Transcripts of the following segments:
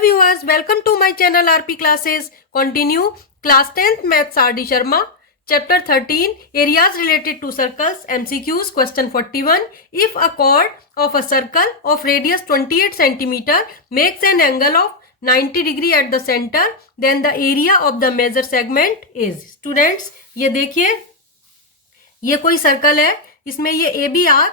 viewers, welcome to my channel RP Classes. Continue class 10th Maths RD Sharma. Chapter 13 Areas related to circles. MCQs. Question 41. If a chord of a circle of radius 28 cm makes an angle of 90 degree at the center, then the area of the measure segment is. Students, ये देखिए, ये कोई circle है, इसमें ये ABR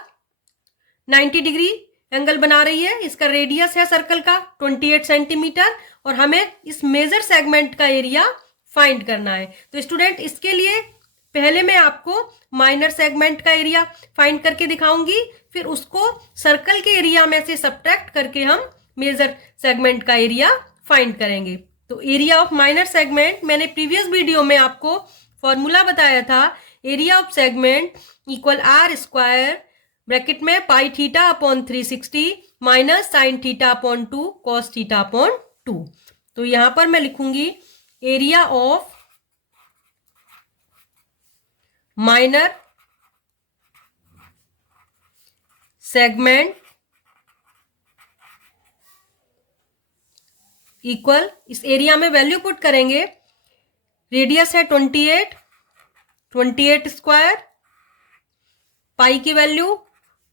90 degree angle बना रही है। इसका रेडियस है सर्कल का 28 सेंटीमीटर और हमें इस मेजर सेगमेंट का एरिया फाइंड करना है। तो स्टूडेंट, इसके लिए पहले मैं आपको माइनर सेगमेंट का एरिया फाइंड करके दिखाऊंगी, फिर उसको सर्कल के एरिया में से सब्ट्रैक्ट करके हम मेजर सेगमेंट का एरिया फाइंड करेंगे। तो एरिया ऑफ माइनर सेगमेंट, मैंने प्रीवियस वीडियो में आपको फॉर्मूला बताया था। Area of segment equal R square bracket में pi theta upon 360 minus sine theta upon 2 cos theta upon 2। तो यहां पर मैं लिखूंगी area of minor segment equal, इस एरिया में वैल्यू पुट करेंगे। रेडियस है 28 स्क्वायर, पाई की वैल्यू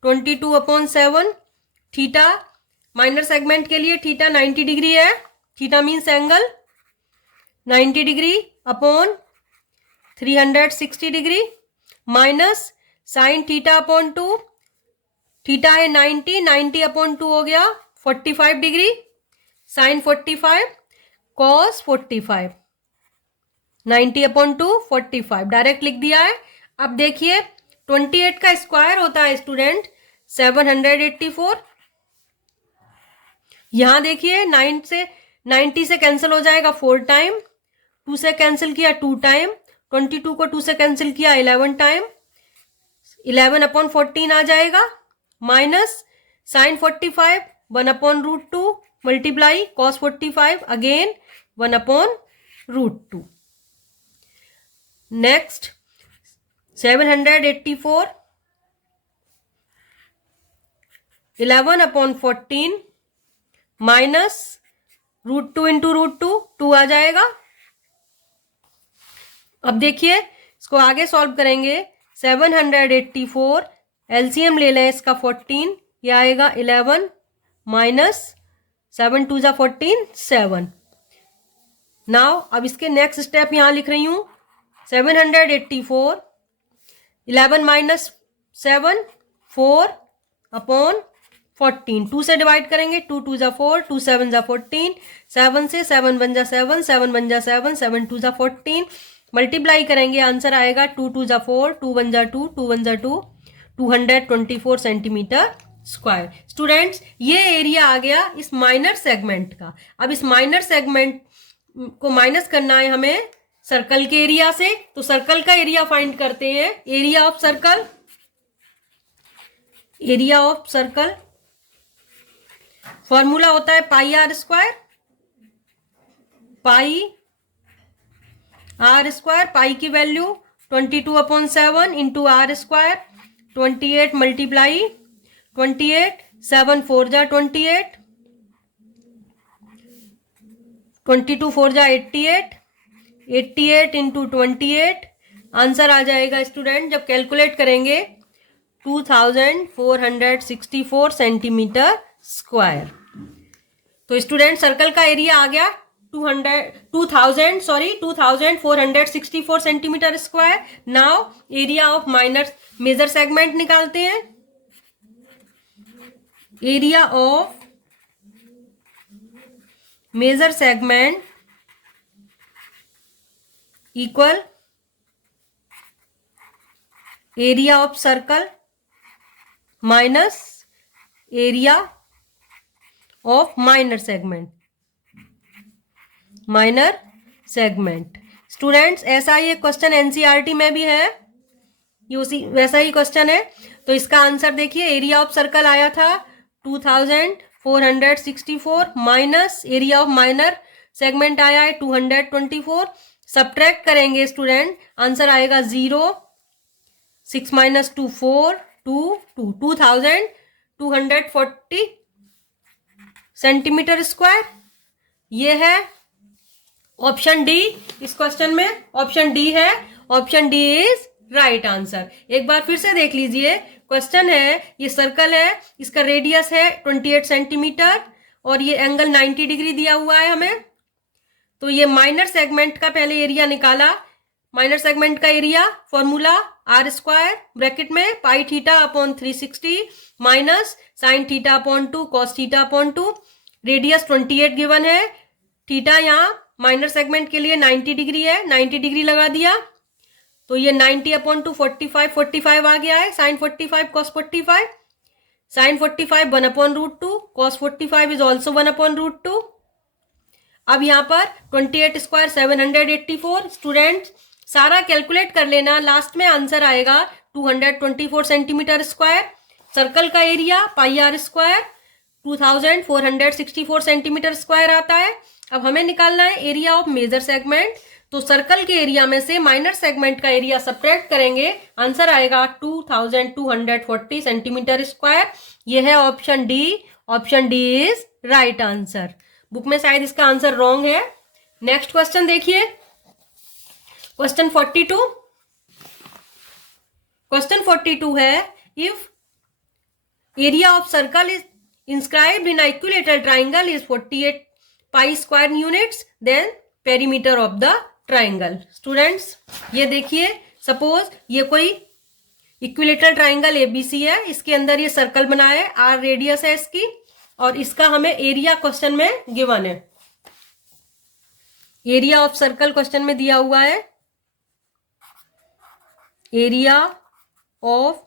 22/7, थीटा माइनर सेगमेंट के लिए थीटा 90 डिग्री है, theta means angle 90 degree upon 360 degree minus sine theta upon 2, theta है 90/2 हो गया 45 डिग्री, साइन 45 कॉस 45, 90/2 45 डायरेक्ट लिख दिया है। अब देखिए 28 का स्क्वायर होता है स्टूडेंट 784। यहां देखिए 90 से कैंसिल हो जाएगा 4 टाइम, 2 से कैंसिल किया 2 टाइम, 22 को 2 से कैंसिल किया 11 टाइम, 11/14 आ जाएगा minus sine 45 1/√2 multiply cos 45 again 1/√2। Next 784 11/14 minus √2 into √2 2 आ जाएगा। अब देखिए इसको आगे सॉल्व करेंगे। 784 एलसीएम ले लें इसका 14, ये आएगा 11 माइनस 7 2 14 7। नाउ अब इसके नेक्स्ट स्टेप यहां लिख रही हूं 784 11 माइनस 7 4/14, 2 से डिवाइड करेंगे 2 2 4 2 7 14, 7 से 7 बन जा 7 7 बन जा 7 7 2 14, मल्टीप्लाई करेंगे आंसर आएगा 2 2 4 2 1 जा 2 2 1 जा 2 224 सेंटीमीटर स्क्वायर। स्टूडेंट्स, ये एरिया आ गया इस माइनर सेगमेंट का। अब इस माइनर सेगमेंट को माइनस करना है हमें सर्कल के एरिया से, तो सर्कल का एरिया फाइंड करते हैं। एरिया ऑफ सर्कल फॉर्मूला होता है पाई आर स्क्वायर, पाई की value 22/7 into R square, 28 multiply 28 7 4 जा 28, 22 4 जा 88 इंटू 28, आंसर आ जाएगा स्टूडेंट जब कैलकुलेट करेंगे 2464 सेंटीमीटर स्क्वायर। तो स्टूडेंट सर्कल का एरिया आ गया 2464 centimetre square. Now area of minor major segment निकालते हैं। Area of major segment equal area of circle minus area of minor segment. Students, ऐसा ही एक क्वेश्चन एनसीईआरटी में भी है, ये उसी वैसा ही क्वेश्चन है। तो इसका आंसर देखिए, एरिया ऑफ सर्कल आया था 2464 minus area of minor segment आया है 224, सब्ट्रैक्ट करेंगे स्टूडेंट, आंसर आएगा 0, 6 माइनस 2 4 2 2 2240 सेंटीमीटर स्क्वायर। ये है ऑप्शन डी। इस क्वेश्चन में ऑप्शन डी है, option D is right answer. एक बार फिर से देख लीजिए, क्वेश्चन है, ये सर्कल है, इसका रेडियस है 28 सेंटीमीटर और ये एंगल 90 डिग्री दिया हुआ है हमें। तो ये माइनर सेगमेंट का पहले एरिया निकाला। माइनर सेगमेंट का area formula R square bracket में pi theta upon 360 minus sine theta upon 2 cos theta upon 2। Radius 28 given है, थीटा यहाँ माइनर सेगमेंट के लिए 90 डिग्री है, 90 डिग्री लगा दिया। तो ये 90 अपॉन 2 45 आ गया है, sine 45 cos 45। Sine 45 1 upon root 2, cos 45 is also 1 upon root 2। अब यहाँ पर 28 स्क्वायर 784। स्टूडेंट सारा कैलकुलेट कर लेना, लास्ट में आंसर आएगा 224 सेंटीमीटर स्क्वायर। सर्कल का area pi R square 2464 centimetre square आता है। अब हमें निकालना है एरिया ऑफ मेजर सेगमेंट। तो सर्कल के एरिया में से माइनर सेगमेंट का एरिया सब्ट्रैक्ट करेंगे, आंसर आएगा 2240 सेंटीमीटर स्क्वायर। यह है option D. Option D is right answer. Book में शायद इसका आंसर रॉन्ग है। नेक्स्ट क्वेश्चन देखिए, क्वेश्चन 42। क्वेश्चन 42 है, if area of circle is inscribed in equilateral triangle is 48 pi square units, then perimeter of the triangle। Students ये देखिए, suppose ये कोई इक्विलेटरल ट्राइंगल एबीसी है, इसके अंदर ये सर्कल बना है, आर रेडियस है इसकी, और इसका हमें एरिया क्वेश्चन में गिवन है। एरिया ऑफ सर्कल क्वेश्चन में दिया हुआ है, area of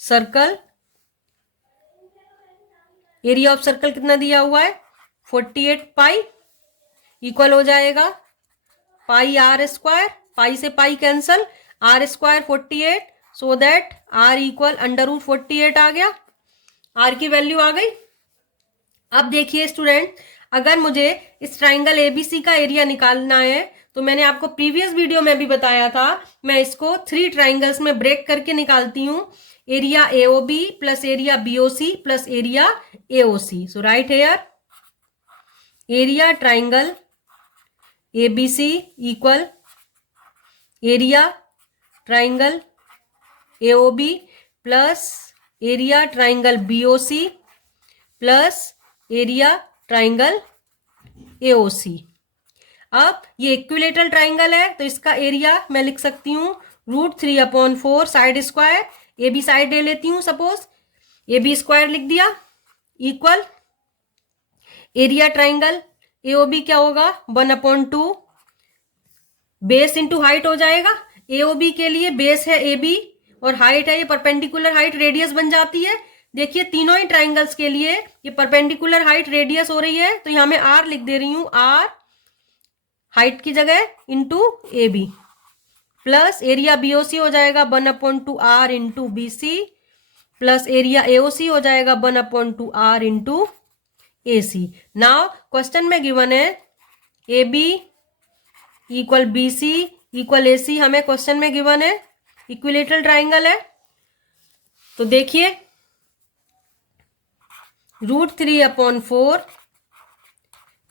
circle, area of circle कितना दिया हुआ है 48 पाई, इक्वल हो जाएगा पाई आर स्क्वायर, पाई से pi cancel, R square 48, so that R equal under root 48 आ गया, आर की वैल्यू आ गई। अब देखिए स्टूडेंट, अगर मुझे इस ट्राइंगल एबीसी का एरिया निकालना है तो मैंने आपको प्रीवियस वीडियो में भी बताया था, मैं इसको 3 ट्राइंगल्स में ब्रेक करके निकालती हूं, area AOB plus area BOC plus area AOC. So right here area triangle ABC equal area triangle AOB plus area triangle BOC plus area triangle AOC. अब ये इक्विलेटरल ट्राइंगल है तो इसका एरिया मैं लिख सकती हूँ √3/4 side square, A B side ले लेती हूँ, सपोज ए बी स्क्वायर लिख दिया, इक्वल एरिया ट्राइंगल एओबी क्या होगा 1/2 बेस इंटू हाइट हो जाएगा। एओबी के लिए बेस है ए बी और हाइट है ये परपेंडिकुलर हाइट, रेडियस बन जाती है। देखिए तीनों ही ट्राइंगल्स के लिए ये परपेंडिकुलर हाइट रेडियस हो रही है, तो यहां मैं आर लिख दे रही हूं, आर हाइट की जगह into A B, plus area BOC हो जाएगा 1/2 R into B C, plus area AOC हो जाएगा 1/2 R into A C. Now question में गिवन है A B equal B C equal A C, हमें क्वेश्चन में गिवन है, इक्विलेटरल ट्राइंगल है। तो देखिए √3/4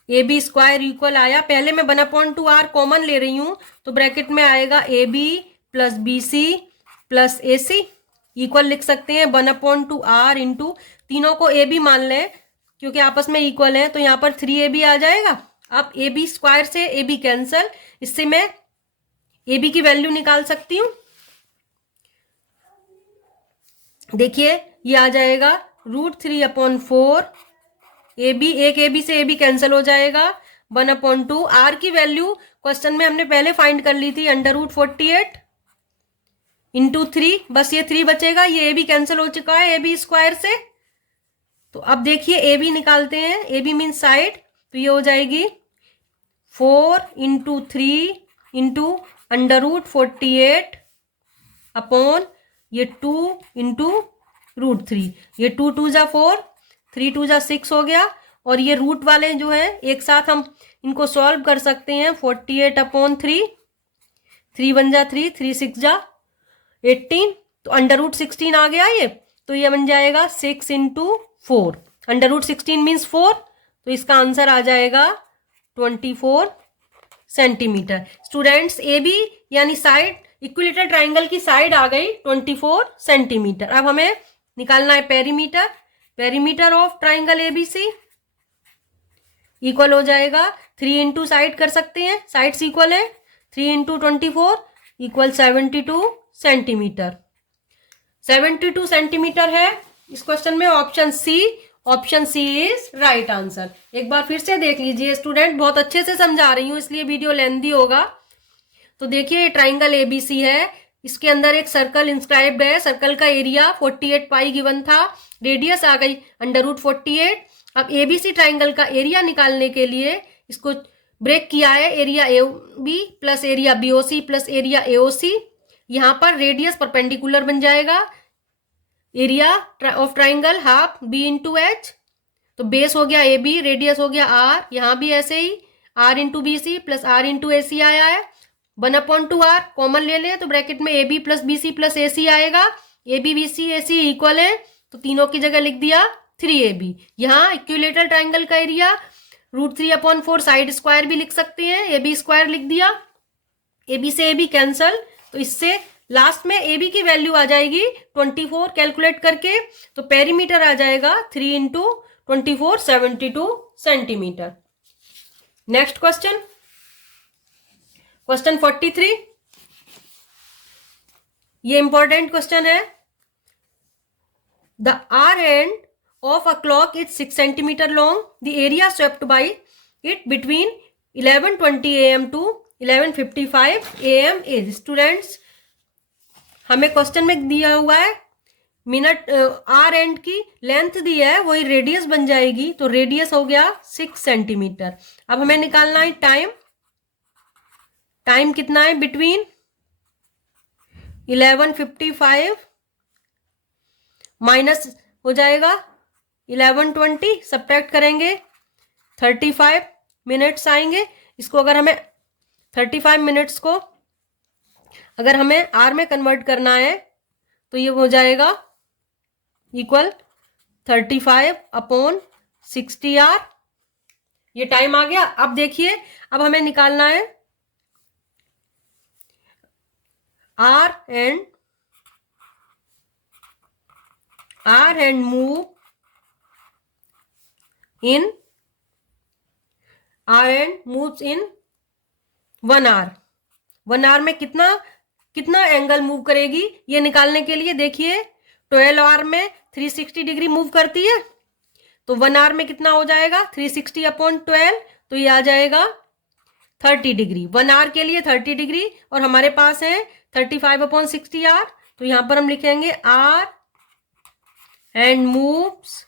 ए बी स्क्वायर इक्वल आया, पहले मैं 1/2 आर कॉमन ले रही हूं तो ब्रैकेट में आएगा A B plus B C plus A C, equal लिख सकते हैं 1/2 आर इंटू, तीनों को ए बी मान लें क्योंकि आपस में इक्वल है, तो यहाँ पर 3ab आ जाएगा। अब ए बी स्क्वायर से ए बी कैंसल, इससे मैं ए बी की वैल्यू निकाल सकती हूँ। देखिए ये आ जाएगा √3/4 ए बी, एक ए बी से ए बी कैंसिल हो जाएगा 1/2, आर की वैल्यू क्वेश्चन में हमने पहले फाइंड कर ली थी √48 इंटू 3, बस ये 3 बचेगा, ये ए बी कैंसिल हो चुका है ए बी स्क्वायर से। तो अब देखिए ए बी निकालते हैं, ए बी मीन साइड, तो ये हो जाएगी 4 इंटू 3 इंटू √48 अपॉन ये 2 इंटू √3, ये 2 2 जा 4, 3 2 जा 6 हो गया, और ये रूट वाले जो है एक साथ हम इनको सॉल्व कर सकते हैं 48/3, 3 1 जा 3, 3 6 जा 18, तो √16 आ गया ये, तो ये बन जाएगा 6 इंटू 4, √16 मीन्स 4, तो इसका आंसर आ जाएगा 24 सेंटीमीटर। स्टूडेंट्स ए बी यानी साइड इक्विलेटरल ट्राइंगल की साइड आ गई 24 सेंटीमीटर। अब हमें निकालना है perimeter. Perimeter of triangle ABC equal हो जाएगा 3 इंटू साइड कर सकते हैं, साइड्स इक्वल है 3 इंटू 24 इक्वल 72 सेंटीमीटर। 72 सेंटीमीटर है इस क्वेश्चन में। Option C is right answer. एक बार फिर से देख लीजिए स्टूडेंट, बहुत अच्छे से समझा रही हूँ इसलिए वीडियो लेंथी होगा। तो देखिए ये ट्राइंगल एबीसी है, इसके अंदर एक सर्कल इंस्क्राइब्ड है। सर्कल का एरिया 48 पाई गिवन था, रेडियस आ गई √48। अब एबीसी ट्राइंगल का एरिया निकालने के लिए इसको ब्रेक किया है, area A B plus area BOC plus area AOC. यहाँ पर रेडियस परपेंडिकुलर बन जाएगा, area of triangle half B into H. तो बेस हो गया ए बी, रेडियस हो गया आर, यहाँ भी ऐसे ही R into B C plus R into A C आया है। 1/2 कॉमन ले ले तो ब्रैकेट में A B plus B C plus A C आएगा। A B B C A C equal है तो तीनों की जगह लिख दिया 3AB। यहाँ इक्विलेटरल ट्राइंगल का एरिया √3/4 साइड स्क्वायर भी लिख सकते हैं, ए बी स्क्वायर लिख दिया। ए बी से ए बी कैंसल, तो इससे लास्ट में ए बी की वैल्यू आ जाएगी 24 कैलकुलेट करके। तो पेरीमीटर आ जाएगा 3 into 24 72 centimetre. Next question, question 43। ये इंपॉर्टेंट क्वेश्चन है। The hour hand of a clock is 6 centimeter long. The area swept by it between 11:20 AM to 11:55 AM is। Students हमें question में दिया हुआ है मिनट, आर एंड की length दी है, वही रेडियस बन जाएगी। तो रेडियस हो गया 6 सेंटीमीटर। अब हमें निकालना है टाइम। टाइम कितना है, बिटवीन 11:55 माइनस हो जाएगा 11:20, सब्ट्रैक्ट करेंगे 35 मिनट्स आएंगे। इसको अगर हमें 35 मिनट्स को अगर हमें आर में कन्वर्ट करना है तो ये हो जाएगा इक्वल 35/60 आर। ये टाइम आ गया। अब देखिए, अब हमें निकालना है hour hand move in hour hand moves in 1 hour. 1 hour में कितना एंगल मूव करेगी ये निकालने के लिए देखिए 12 आवर में 360 डिग्री मूव करती है। तो 1 आवर में कितना हो जाएगा 360/12, तो ये आ जाएगा 30 डिग्री। 1 आवर के लिए 30 डिग्री और हमारे पास है 35/60 आवर। तो यहां पर हम लिखेंगे hour hand moves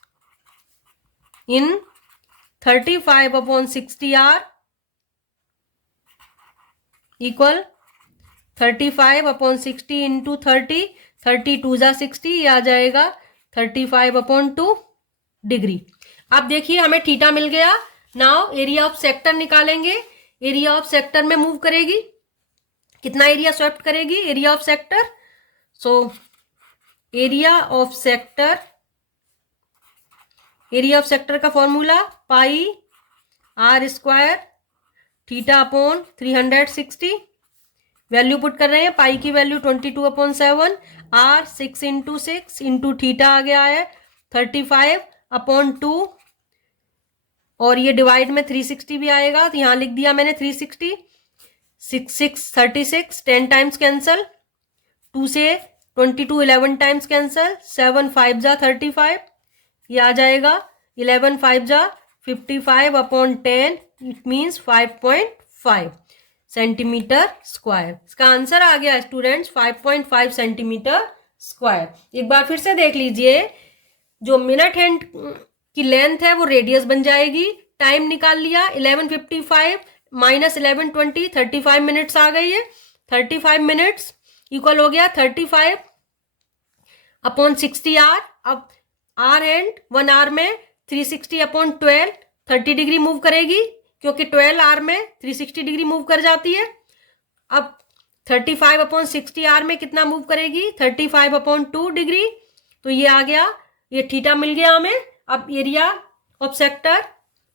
in 35/60 hour equal 35/60 into 30, 32 जा 60, ये आ जाएगा 35/2 डिग्री। अब देखिए हमें थीटा मिल गया। नाउ एरिया ऑफ सेक्टर निकालेंगे। एरिया ऑफ सेक्टर में मूव करेगी, कितना एरिया स्वेप्ट करेगी, area of sector. So area of sector का formula pi r square θ/360। Value put कर रहे हैं, पाई की value 22/7, r 6 into 6 into theta आ गया है 35/2 और ये डिवाइड में 360 भी आएगा। तो यहाँ लिख दिया मैंने 360, 6 6 36, 10 टाइम्स कैंसल, 2 से 22 11 टाइम्स कैंसल, 7 5 जा 35, ये आ जाएगा 11 5 जा 55/10, इट मीन्स 5.5 सेंटीमीटर स्क्वायर। इसका आंसर आ गया स्टूडेंट्स 5.5 सेंटीमीटर स्क्वायर। एक बार फिर से देख लीजिए, जो मिनट हैंड की लेंथ है वो रेडियस बन जाएगी। टाइम निकाल लिया 11:55 माइनस 11:20, 35 मिनट्स आ गई है। 35 मिनट्स इक्वल हो गया 35/60 आर। अब आर एंड 1 आवर में 360/12 30 डिग्री मूव करेगी, क्योंकि 12 आवर में 360 डिग्री मूव कर जाती है। अब 35/60 आवर में कितना मूव करेगी 35/2 डिग्री। तो ये आ गया, ये थीटा मिल गया हमें। अब area of sector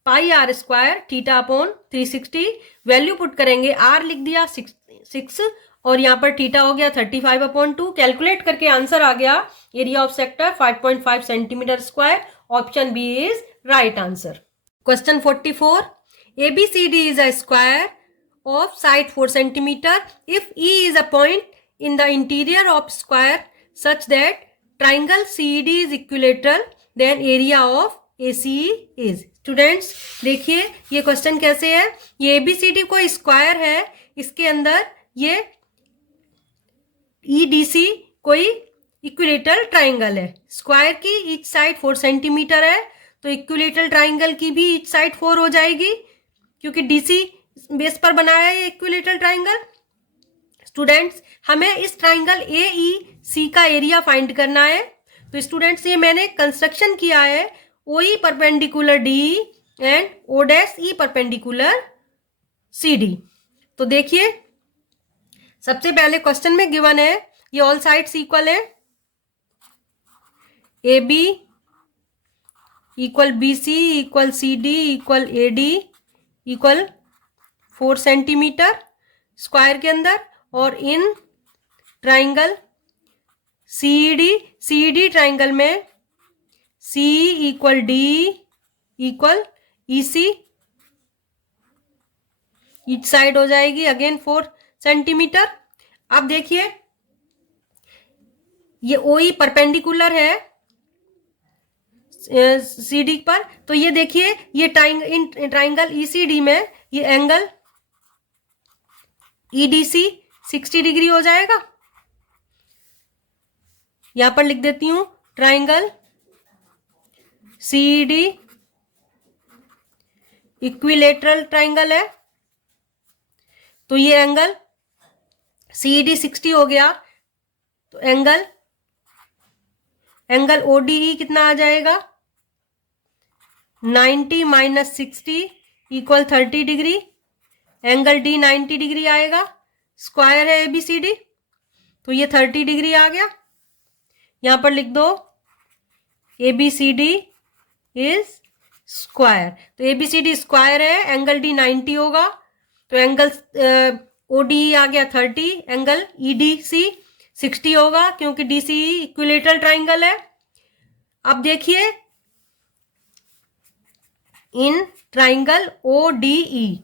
pi R square theta upon 360, value put करेंगे, आर लिख दिया 6 और यहाँ पर थीटा हो गया 35/2, कैलकुलेट करके आंसर आ गया area of sector 5.5 centimetre square. Option B is right answer. Question 44, ABCD is a square of side 4 centimeter. If E is a point in the interior of square such that triangle CD is equilateral, then area of ACE is. Students देखिए ये question कैसे है, ये ABCD कोई square है, इसके अंदर ये EDC कोई इक्विलेटरल ट्राइंगल है। स्क्वायर की ईच साइड 4 सेंटीमीटर है, तो इक्विलेटरल ट्राइंगल की भी ईच साइड 4 हो जाएगी, क्योंकि DC बेस पर बनाया है इक्विलेटरल ट्राइंगल। स्टूडेंट्स हमें इस ट्राइंगल AEC का एरिया फाइंड करना है। तो स्टूडेंट्स ये मैंने कंस्ट्रक्शन किया है, OE perpendicular DE and O'E perpendicular CD। तो देखिए सबसे पहले क्वेश्चन में गिवन है ये ऑल साइड्स इक्वल है, AB equal BC equal CD equal AD equal 4 centimetre square के अंदर, और इन ट्राइंगल CED ट्राइंगल में C equal D equal EC, each side हो जाएगी अगेन 4 सेंटीमीटर। अब देखिए ये OE परपेंडिकुलर है CD पर, तो ये देखिए ये ट्राइंगल ECD में ये एंगल EDC 60 डिग्री हो जाएगा। यहां पर लिख देती हूं ट्राइंगल CED इक्विलेटरल ट्राइंगल है, तो ये एंगल CED 60 हो गया, तो एंगल ODE कितना आ जाएगा 90 minus 60 equal 30 degree, angle D 90 degree आएगा, स्क्वायर है ABCD, तो ये 30 डिग्री आ गया। यहां पर लिख दो ABCD इज स्क्वायर, तो ABCD स्क्वायर है, एंगल D 90 होगा, तो एंगल ODE आ गया 30, एंगल EDC 60 होगा, क्योंकि DCE इक्विलेटरल ट्राइंगल है। अब देखिए इन ट्राइंगल ODE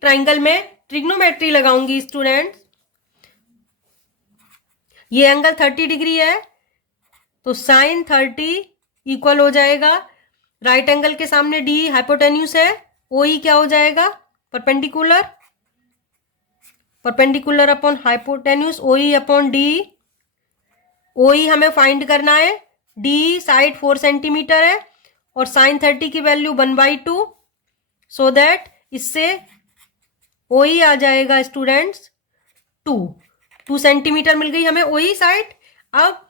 ट्राइंगल में ट्रिग्नोमेट्री लगाऊंगी स्टूडेंट्स। ये एंगल 30 डिग्री है, तो साइन 30 इक्वल हो जाएगा, राइट एंगल के सामने D हाइपोटेन्यूस है, OE क्या हो जाएगा perpendicular upon hypotenuse, OE upon D। OE हमें फाइंड करना है, D साइड 4 सेंटीमीटर है और साइन 30 की वैल्यू 1/2, सो दैट इससे OE आ जाएगा स्टूडेंट्स 2 सेंटीमीटर मिल गई हमें OE साइड। अब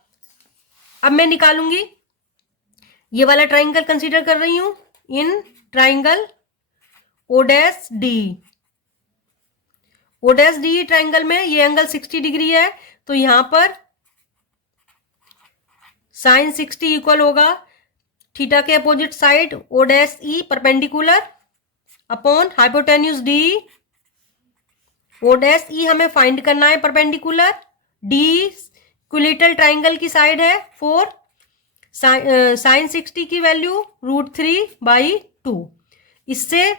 मैं निकालूंगी ये वाला ट्राइंगल कंसीडर कर रही हूं, इन ट्राइंगल O'D ट्राइंगल में ये एंगल 60 डिग्री है, तो यहां पर साइन 60 इक्वल होगा थीटा के opposite side O'E perpendicular upon hypotenuse D। O'E हमें फाइंड करना है परपेंडिकुलर, D इक्विलेटरल ट्राइंगल की साइड है 4, साइन 60 की वैल्यू √3/2, इससे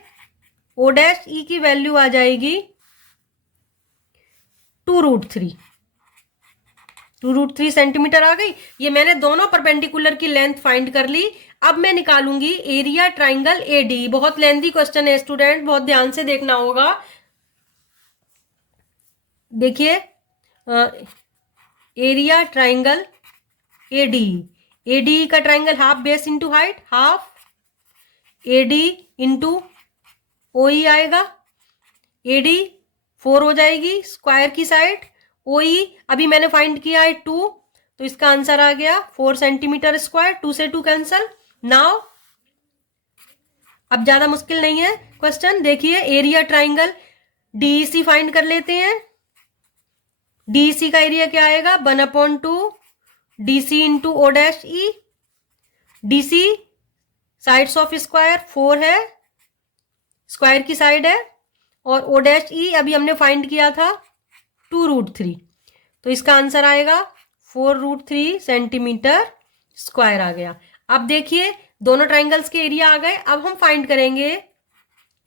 O'E की वैल्यू आ जाएगी 2√3 सेंटीमीटर आ गई। ये मैंने दोनों परपेंडिकुलर की लेंथ फाइंड कर ली। अब मैं निकालूंगी एरिया ट्राइंगल AD। बहुत लेंथी क्वेश्चन है स्टूडेंट, बहुत ध्यान से देखना होगा। देखिए एरिया ट्राइंगल AD का triangle half base into height, half AD into OE आएगा, AD 4 हो जाएगी स्क्वायर की साइड, OE अभी मैंने फाइंड किया है 2, तो इसका आंसर आ गया 4 सेंटीमीटर स्क्वायर, 2 से 2 कैंसल। नाउ अब ज्यादा मुश्किल नहीं है क्वेश्चन, देखिए एरिया ट्राइंगल DEC फाइंड कर लेते हैं। DEC का एरिया क्या आएगा 1/2 DC into O'E। DC sides of square 4 है, स्क्वायर की साइड है, और ओ डैश ई अभी हमने फाइंड किया था 2√3, तो इसका आंसर आएगा 4√3 सेंटीमीटर स्क्वायर आ गया। अब देखिए दोनों ट्राइंगल्स के एरिया आ गए। अब हम फाइंड करेंगे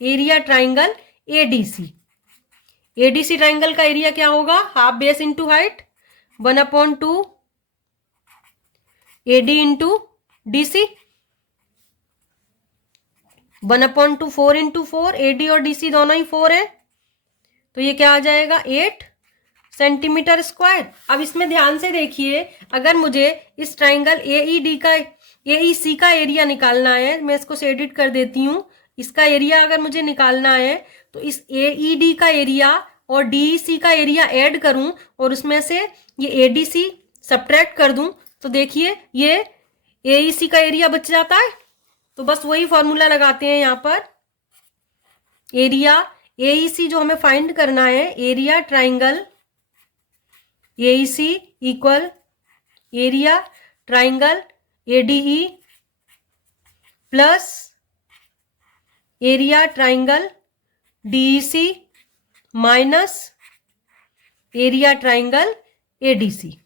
area triangle ADC. ADC triangle का एरिया क्या होगा? Half base into height 1/2 AD into DC, 1/2 4 into 4, AD और डीसी दोनों ही 4 है, तो ये क्या आ जाएगा 8 सेंटीमीटर स्क्वायर। अब इसमें ध्यान से देखिए, अगर मुझे इस ट्राइंगल एईसी का एरिया निकालना है, मैं इसको एडिट कर देती हूँ। इसका एरिया अगर मुझे निकालना है तो इस एईडी का एरिया और डीईसी का एरिया ऐड करूं और उसमें से ये एडीसी सब्ट्रैक्ट कर दूं, तो देखिए ये एईसी का एरिया बच जाता है। तो बस वही फॉर्मूला लगाते हैं यहाँ पर। एरिया एईसी जो हमें फाइंड करना है, area triangle AEC equal area triangle ADE plus area triangle DEC minus area triangle ADC.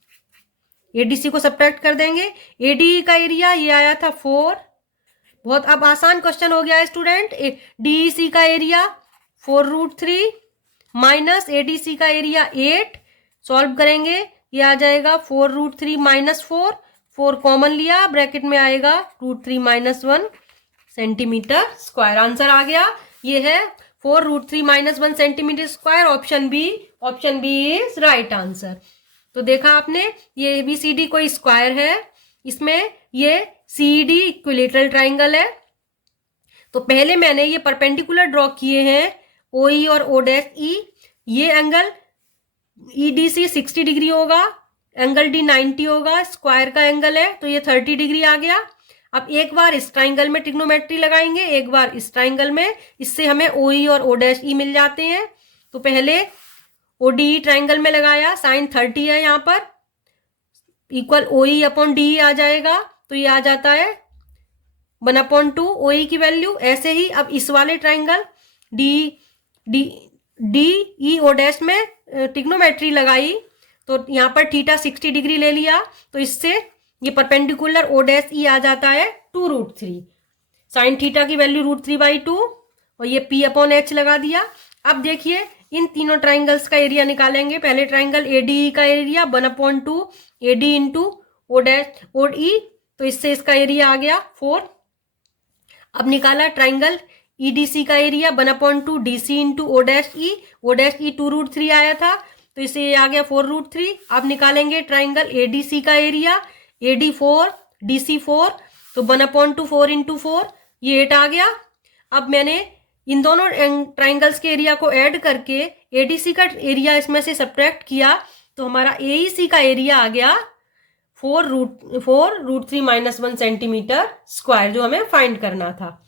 ADC को सब्ट्रैक्ट कर देंगे। एडीई का एरिया ये आया था 4, बहुत अब आसान क्वेश्चन हो गया है स्टूडेंट। डीईसी का एरिया 4√3 माइनस एडीसी का एरिया 8, सॉल्व करेंगे ये आ जाएगा 4√3 माइनस 4 कॉमन लिया, ब्रैकेट में आएगा √3 - 1 सेंटीमीटर स्क्वायर। आंसर आ गया, ये है 4√3 - 1 centimetre square. Option B is right answer. तो देखा आपने, ये ABCD कोई स्क्वायर है, इसमें ये CED इक्विलेटरल ट्राइंगल है। तो पहले मैंने ये परपेंडिकुलर ड्रॉ किए हैं OE और O', ये एंगल EDC 60 डिग्री होगा, एंगल D 90 होगा, स्क्वायर का एंगल है तो ये 30 डिग्री आ गया। अब एक बार इस ट्राइंगल में ट्रिग्नोमेट्री लगाएंगे, एक बार इस ट्राइंगल में, इससे हमें OE और O' मिल जाते हैं। तो पहले ODE ट्राइंगल में लगाया, साइन 30 है यहाँ पर, इक्वल OE/DE आ जाएगा, तो ये आ जाता है 1/2 OE की वैल्यू। ऐसे ही अब इस वाले ट्राइंगल DEO' में ट्रिग्नोमेट्री लगाई तो यहाँ पर थीटा 60 डिग्री ले लिया, तो इससे ये परपेंडिकुलर O' आ जाता है 2√3, साइन थीटा की वैल्यू √3/2 और ये P/H लगा दिया। अब देखिए इन तीनों ट्राइंगल्स का एरिया निकालेंगे। पहले ट्राइंगल ADE का एरिया 1/2 AD इंटू OE, तो इससे इसका एरिया आ गया 4। अब निकाला ट्राइंगल EDC का एरिया 1/2 DC इंटू O', 2√3 आया था, तो इसे ये आ गया 4√3। अब निकालेंगे ट्राइंगल ADC का एरिया, AD 4 DC 4, तो 1/2 4 इंटू 4, ये 8 आ गया। अब मैंने इन दोनों ट्राइंगल्स के एरिया को ऐड करके ADC का एरिया इसमें से सब्ट्रैक्ट किया, तो हमारा AEC का एरिया आ गया 4√3 - 1 सेंटीमीटर स्क्वायर, जो हमें फाइंड करना था।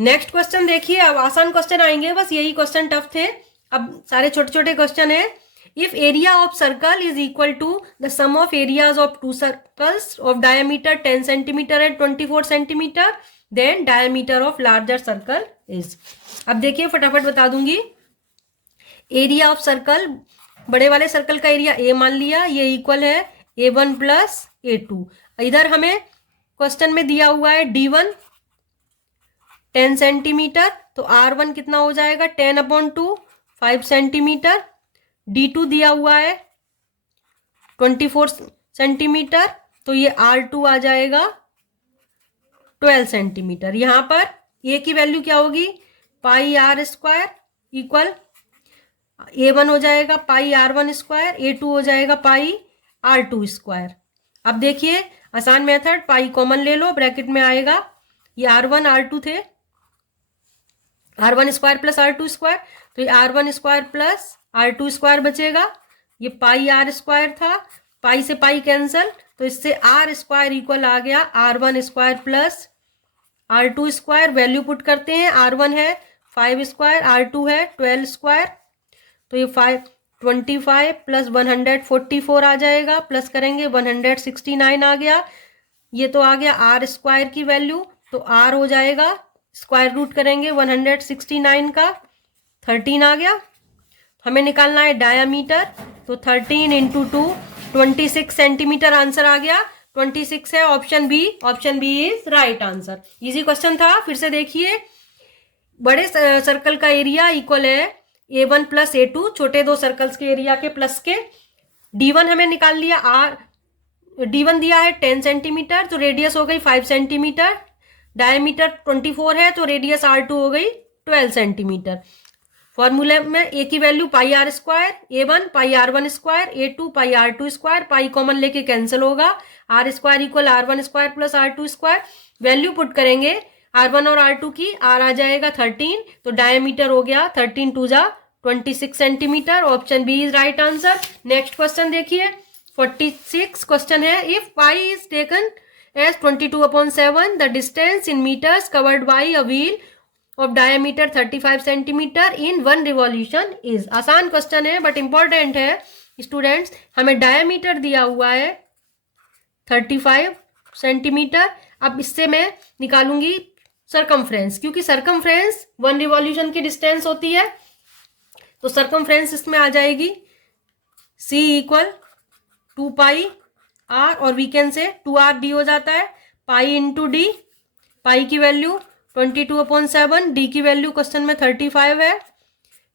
नेक्स्ट क्वेश्चन देखिए, अब आसान क्वेश्चन आएंगे, बस यही क्वेश्चन टफ थे, अब सारे छोटे छोटे क्वेश्चन है। If area of circle is equal to the sum of areas of 2 circles of diameter 10 centimetre and 24 centimetre, then diameter of larger circle is. अब देखिए फटाफट बता दूंगी। एरिया ऑफ सर्कल, बड़े वाले सर्कल का एरिया A मान लिया, ये इक्वल है A1 + A2। इधर हमें क्वेश्चन में दिया हुआ है D1 10 सेंटीमीटर, तो R1 कितना हो जाएगा 10/2 5 सेंटीमीटर। D2 दिया हुआ है 24 सेंटीमीटर, तो ये R2 आ जाएगा 12 सेंटीमीटर। यहाँ पर A की वैल्यू क्या होगी πr² इक्वल A1 हो जाएगा πr1², A2 हो जाएगा πr2²। अब देखिए आसान मेथड, पाई कॉमन ले लो, ब्रैकेट में आएगा ये R1 R2 थे, R1² + R2², तो ये R1² + R2² बचेगा, ये πr² था, पाई से पाई कैंसल, तो इससे R² इक्वल आ गया R1² + R2²। वैल्यू पुट करते हैं, R1 है 5², R2 है 12², तो ये 25 + 144 आ जाएगा, प्लस करेंगे 169 आ गया, ये तो आ गया आर स्क्वायर की वैल्यू, तो आर हो जाएगा, स्क्वायर रूट करेंगे 169 का, 13 आ गया। हमें निकालना है डायामीटर, तो 13 इंटू 2 26 सेंटीमीटर आंसर आ गया, 26 है option B. Option B is right answer. Easy question था। फिर से देखिए, बड़े सर्कल का एरिया इक्वल है A1 प्लस A2, छोटे दो सर्कल्स के एरिया के प्लस के। D1 हमें निकाल लिया, D1 दिया है 10 सेंटीमीटर, तो रेडियस हो गई 5 सेंटीमीटर। डायमीटर 24 है, तो रेडियस R2 हो गई 12 सेंटीमीटर। फॉर्मूले में ए की value pi R square, A1 pi R1 square, A2 pi R2 square, pi common लेके कैंसिल होगा, R square equal R1 square plus R2 square. Value put करेंगे R1 और R2 की, R आ जाएगा 13, तो डायमीटर हो गया 13 टू जा 26 centimetre. Option B is right answer. Next question देखिए, 46 क्वेश्चन है। If pi is taken as 22/7, the distance in metres covered by a wheel of diameter 35 centimetre in 1 revolution is. आसान question है but important है students. हमें diameter दिया हुआ है 35 centimetre. अब इससे मैं निकालूंगी सरकमफ्रेंस, क्योंकि सरकमफ्रेंस 1 रिवॉल्यूशन की डिस्टेंस होती है, तो सरकमफ्रेंस इसमें आ जाएगी C इक्वल 2 पाई R, और वीकेंड से 2RD हो जाता है, पाई इंटू डी। पाई की वैल्यू 22/7, डी की वैल्यू क्वेश्चन में 35 है,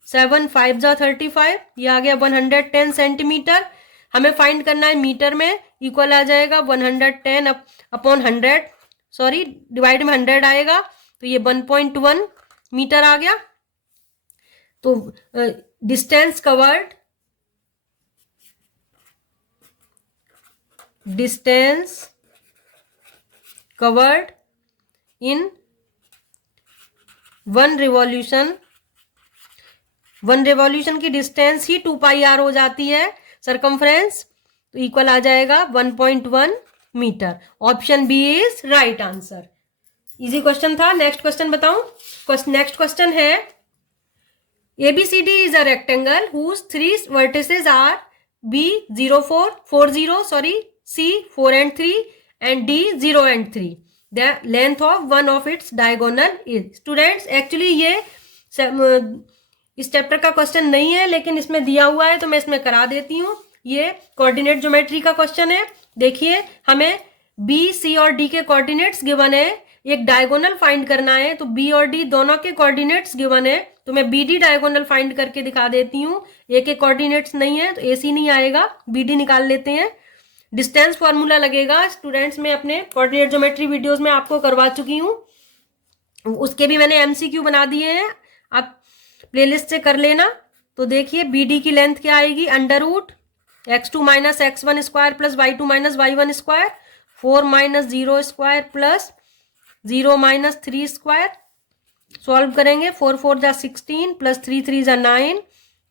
7 5 जा 35, ये आ गया 110 सेंटीमीटर। हमें फाइंड करना है मीटर में, इक्वल आ जाएगा 110 अपॉन 100, सॉरी डिवाइड में 100 आएगा, तो ये 1.1 मीटर आ गया। तो डिस्टेंस कवर्ड इन 1 रिवॉल्यूशन की डिस्टेंस ही 2 पाई आर हो जाती है सरकमफ्रेंस, तो इक्वल आ जाएगा 1.1 metre. Option B is right answer. Easy question था। नेक्स्ट क्वेश्चन बताऊं। नेक्स्ट क्वेश्चन है, ABCD is a rectangle whose 3 vertices are B 0 4 4 0 sorry C 4 and 3 and D 0 and 3. The length of one of its diagonal is. Students actually ये इस chapter का question नहीं है, लेकिन इसमें दिया हुआ है तो मैं इसमें करा देती हूँ। ये कोऑर्डिनेट ज्योमेट्री का क्वेश्चन है। देखिए, हमें B C और D के कोऑर्डिनेट्स गिवन है, एक डायगोनल फाइंड करना है, तो B और D दोनों के कोऑर्डिनेट्स गिवन है, तो मैं BD डायगोनल फाइंड करके दिखा देती हूँ। ए के कोऑर्डिनेट्स नहीं है तो AC नहीं आएगा, BD निकाल लेते हैं। डिस्टेंस फॉर्मूला लगेगा स्टूडेंट्स, में अपने कोऑर्डिनेट ज्योमेट्री वीडियोस में आपको करवा चुकी हूँ, उसके भी मैंने MCQ बना दिए हैं, आप प्लेलिस्ट से कर लेना। तो देखिए, BD की लेंथ क्या आएगी, under root x2 minus x1 square plus y2 minus y1 square, 4 minus 0 square plus 0 minus 3 square. Solve करेंगे, 4 4 जा 16 प्लस 3 3 जा 9,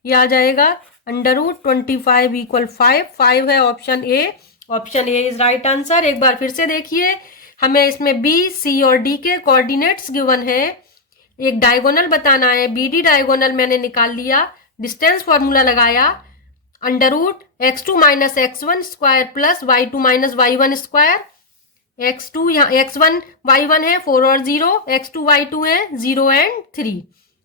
ये आ जाएगा अंडर रूट 25 इक्वल 5। 5 है option A. Option A is right answer. एक बार फिर से देखिए, हमें इसमें B C और D के कोऑर्डिनेट्स गिवन है, एक डायगोनल बताना है, BD डायगोनल मैंने निकाल लिया, डिस्टेंस फॉर्मूला लगाया, under root x2 minus x1 square plus y2 minus y1 square. x2 यहाँ x1 y1 है 4 और 0, x2 y2 है 0 एंड 3,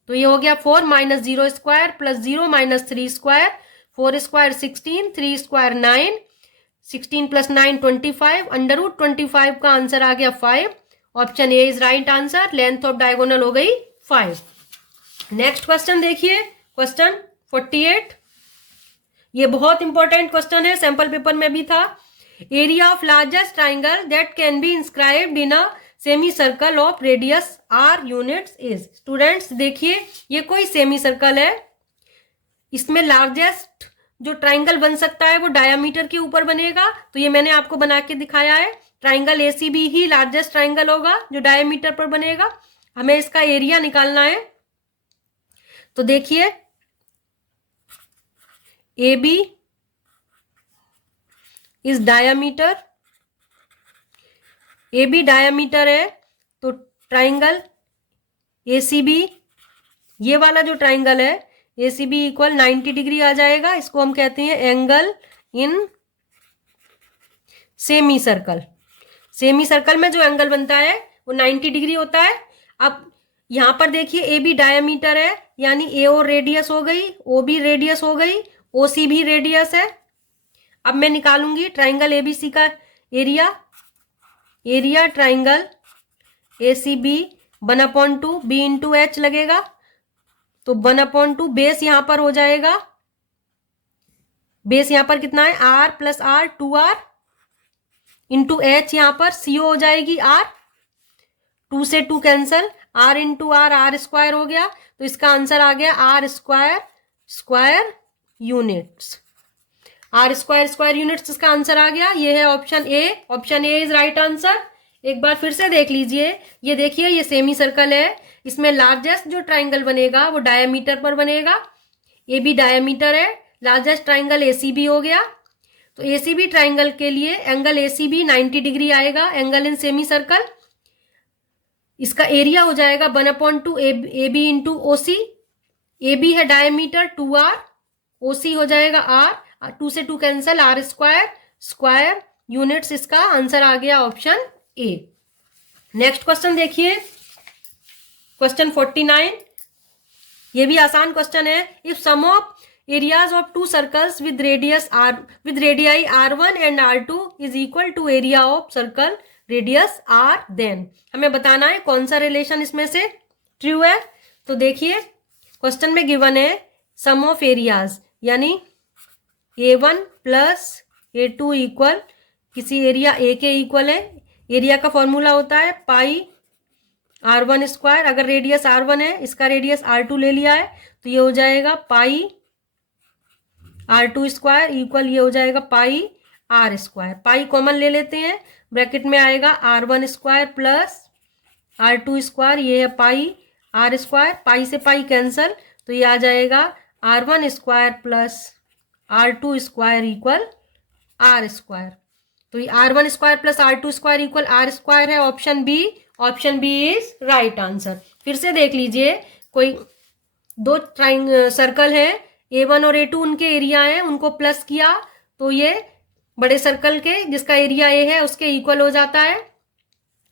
तो ये हो गया 4 minus 0 square plus 0 minus 3 square, 4 square 16, 3 square 9, 16 plus 9 25, under root 25 का आंसर आ गया 5। Option A is right answer. Length of diagonal हो गई 5। नेक्स्ट क्वेश्चन देखिए, क्वेश्चन 48। ये बहुत इंपॉर्टेंट क्वेश्चन है, सैंपल पेपर में भी था। Area of largest triangle that can be inscribed in a semi circle of radius are units is. Students देखिए, ये कोई सेमी सर्कल है, इसमें लार्जेस्ट जो ट्राइंगल बन सकता है वो डायामीटर के ऊपर बनेगा, तो ये मैंने आपको बना के दिखाया है। ट्राइंगल ACB ही लार्जेस्ट ट्राइंगल होगा जो डायमीटर पर बनेगा। हमें इसका एरिया निकालना है, तो देखिए AB इस डायामीटर, AB डायामीटर है, तो ट्राइंगल ACB, ये वाला जो ट्राइंगल है ACB इक्वल 90 डिग्री आ जाएगा। इसको हम कहते हैं angle in semi circle. Semi circle में जो एंगल बनता है वो 90 डिग्री होता है। अब यहाँ पर देखिए ए बी डायमीटर है, यानी ए और रेडियस हो गई, ओ बी रेडियस हो गई, ओ सी भी रेडियस है। अब मैं निकालूंगी ट्राइंगल एबीसी का area. Area triangle A C B 1/2 B into H लगेगा, तो 1/2 बेस यहां पर हो जाएगा। बेस यहां पर कितना है, R plus R 2r into H, यहां पर सीओ हो जाएगी आर, 2 से 2 cancel, R into R square हो गया, तो इसका आंसर आ गया R square square units. R square square units इसका आंसर आ गया। ये है option A. Option A is right answer. एक बार फिर से देख लीजिए, ये देखिए ये सेमी सर्कल है, इसमें लार्जेस्ट जो ट्राइंगल बनेगा वो डायमीटर पर बनेगा। ए बी डायमीटर है, largest triangle A C B हो गया, तो ए सी बी ट्राइंगल के लिए angle A C B 90 degree आएगा, एंगल इन सेमी सर्कल। इसका एरिया हो जाएगा 1/2 A B into O C. A B है डायमीटर 2r, ओ सी हो जाएगा आर, 2 से 2 cancel, R square square units, इसका आंसर आ गया ऑप्शन ए। नेक्स्ट क्वेश्चन देखिए, क्वेश्चन 49। ये भी आसान क्वेश्चन है। If sum of areas of two circles with radii r1 and r2 is equal to area of circle radius r, then हमें बताना है कौन सा रिलेशन इसमें से ट्रू है। तो देखिए क्वेश्चन में गिवन है सम ऑफ एरियाज, यानी a1 प्लस a2 इक्वल किसी एरिया a के इक्वल है। एरिया का फॉर्मूला होता है पाई r1 स्क्वायर, अगर रेडियस r1 है, इसका रेडियस r2 ले लिया है, तो ये हो जाएगा पाई r2 स्क्वायर इक्वल ये हो जाएगा पाई r स्क्वायर। पाई कॉमन ले लेते हैं, ब्रैकेट में आएगा r1 square plus r2 square, ये है पाई r स्क्वायर, पाई से पाई कैंसल, तो ये आ जाएगा r1 square plus r2 square equal r square. तो ये r1 square plus r2 square equal r square है, option B. Option B is right answer. फिर से देख लीजिए, कोई दो सर्कल है, a1 और a2 उनके एरिया है, उनको प्लस किया तो ये बड़े सर्कल के जिसका एरिया a है उसके इक्वल हो जाता है।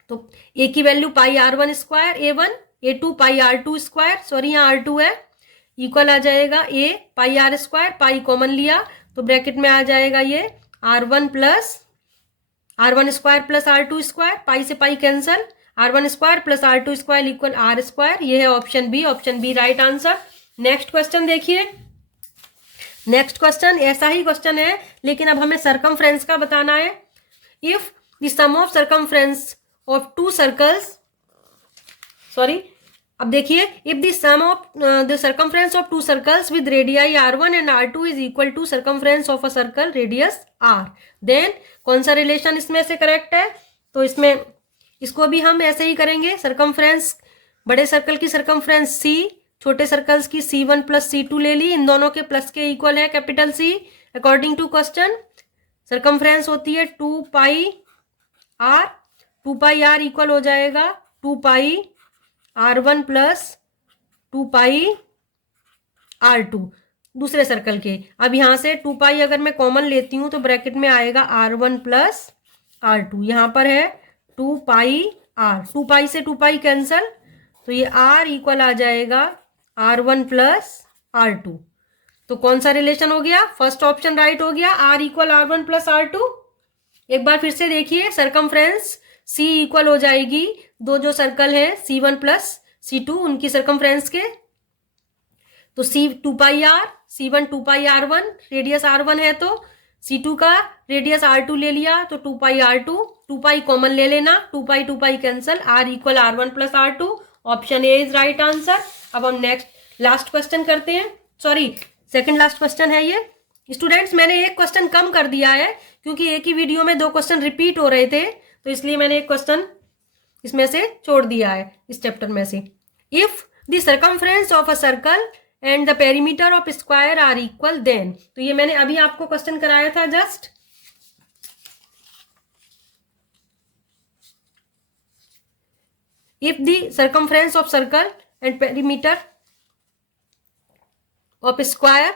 तो a की वैल्यू पाई r1 square a1, a2 pi r2 square, sorry यहाँ r2 है, इक्वल आ जाएगा a pi r square, pi common लिया तो ब्रैकेट में आ जाएगा ये r1 square plus r2 square, pi से pi cancel, r1 square plus r2 square equal r square. ये है option B. Option B right answer. Next question देखिए, next question ऐसा ही क्वेश्चन है, लेकिन अब हमें सर्कमफ्रेंस का बताना है। If the sum of circumference of two circles, sorry अब देखिए, if the sum of the circumference of two circles with radii r1 and r2 is equal to circumference of a circle radius r, then कौन सा relation इसमें से correct है। तो इसमें इसको भी हम ऐसे ही करेंगे, सर्कमफ्रेंस बड़े सर्कल की सर्कमफ्रेंस c, छोटे सर्कल्स की c1 प्लस c2 ले ली, इन दोनों के प्लस के इक्वल है capital C। According to question circumference होती है 2 पाई r, 2 पाई r इक्वल हो जाएगा 2 पाई r1 प्लस 2 पाई r2 दूसरे सर्कल के। अब यहाँ से 2 पाई अगर मैं कॉमन लेती हूँ तो ब्रैकेट में आएगा r1 प्लस r2, यहाँ पर है 2 पाई r, 2 पाई से 2 पाई कैंसल, तो ये r इक्वल आ जाएगा r1 प्लस r2। तो कौन सा रिलेशन हो गया, फर्स्ट ऑप्शन राइट हो गया, r equal r1 plus r2। एक बार फिर से देखिए, सर्कमफ्रेंस c इक्वल हो जाएगी दो जो सर्कल है c1 प्लस c2 उनकी सर्कमफ्रेंस के, तो c 2 पाई r, c1 2 पाई r1, रेडियस r1 है तो c2 का रेडियस r2 ले लिया तो 2 पाई r2, 2 पाई कॉमन ले लेना, 2 पाई cancel, r equal r1 plus r2। Option A is right answer. अब हम नेक्स्ट लास्ट क्वेश्चन करते हैं, सॉरी सेकंड लास्ट क्वेश्चन है ये। स्टूडेंट्स मैंने एक क्वेश्चन कम कर दिया है क्योंकि एक ही वीडियो में 2 क्वेश्चन रिपीट हो रहे थे, तो इसलिए मैंने एक क्वेश्चन इसमें से छोड़ दिया है इस चैप्टर में से। If the circumference of a circle and the perimeter of square are equal, then, तो ये मैंने अभी आपको क्वेश्चन कराया था just. If the circumference of circle and perimeter of square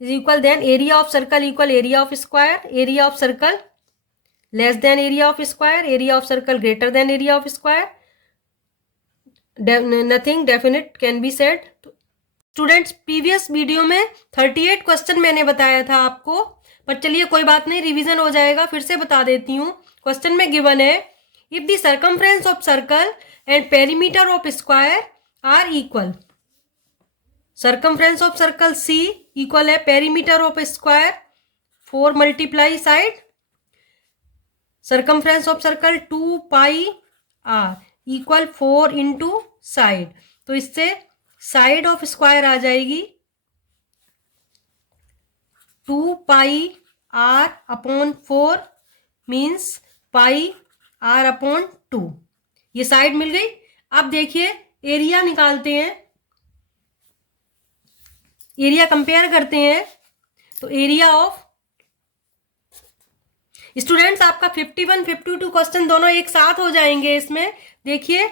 is equal, then area of circle equal area of square. Area of circle less than area of square, area of circle greater than area of square, nothing definite can be said. Students previous video में 38 question मैंने बताया था आपको, पर चलिए कोई बात नहीं, रिवीजन हो जाएगा, फिर से बता देती हूँ। क्वेश्चन में गिवन है if the circumference of circle and perimeter of square are equal, circumference of circle C equal है perimeter of square 4 multiply side, circumference of circle 2 pi r equal 4 into side, तो इससे side of square आ जाएगी 2 पाई r upon 4 means pi r upon 2, ये side मिल गई। अब देखिए area निकालते हैं, एरिया कंपेयर करते हैं, तो एरिया ऑफ स्टूडेंट्स आपका 51 52 क्वेश्चन दोनों एक साथ हो जाएंगे इसमें। देखिए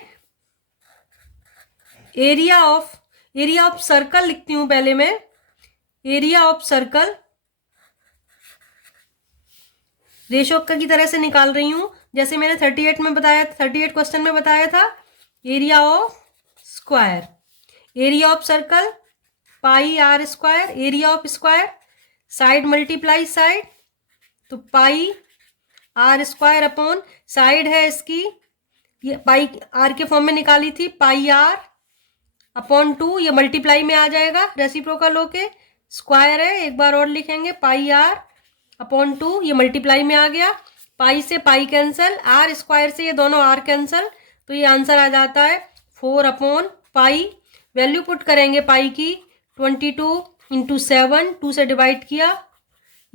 एरिया ऑफ सर्कल लिखती हूं पहले मैं, एरिया ऑफ सर्कल रेशो की तरह से निकाल रही हूं, जैसे मैंने 38 में बताया, 38 क्वेश्चन में बताया था। Area of square, area of circle pi r square, area of square side multiply side, तो पाई r स्क्वायर अपॉन साइड है इसकी, ये पाई r के फॉर्म में निकाली थी, पाई r अपॉन 2, ये मल्टीप्लाई में आ जाएगा रेसिप्रोकल होके, स्क्वायर है एक बार और लिखेंगे, पाई r अपॉन 2, ये मल्टीप्लाई में आ गया, पाई से पाई कैंसल, r स्क्वायर से ये दोनों r कैंसल, तो ये आंसर आ जाता है 4 अपॉन पाई। वैल्यू पुट करेंगे पाई की 22 इंटू 7, 2 से डिवाइड किया,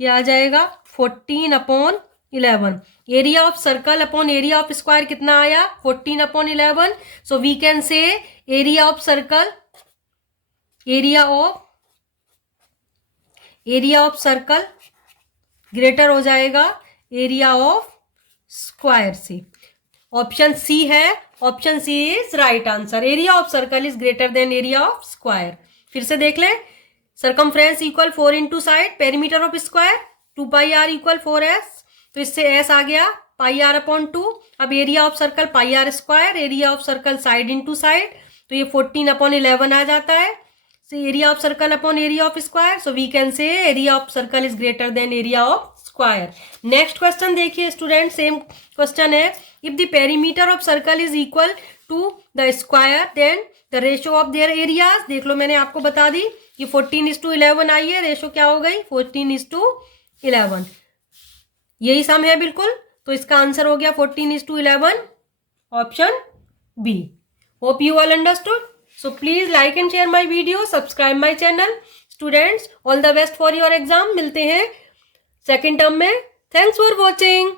ये आ जाएगा 14 upon 11। Area of circle upon area of square कितना आया 14 upon 11, so we can say area of circle, area of circle greater हो जाएगा एरिया ऑफ स्क्वायर से। ऑप्शन सी है, option C is right answer, area of circle is greater than area of square. फिर से देख लें, circumference equal 4 into side, perimeter of square 2 pi r equal 4s, तो इससे s आ गया पाई r upon 2। अब area of circle pi r square, area of circle side into side, तो ये 14 अपॉन 11 आ जाता है। So area of circle upon area of square, so we can say area of circle is greater than area of square. Next question देखिए student, same question है, if the perimeter of circle is equal to the square then the ratio of their areas. देख लो मैंने आपको बता दी, ये 14:11 आई है, ratio क्या हो गई 14:11, यही सम है बिल्कुल, तो इसका आंसर हो गया 14:11, option B. Hope you all understood, so please like and share my video, subscribe my channel. Students all the best for your exam, मिलते हैं सेकेंड टर्म में। Thanks for watching.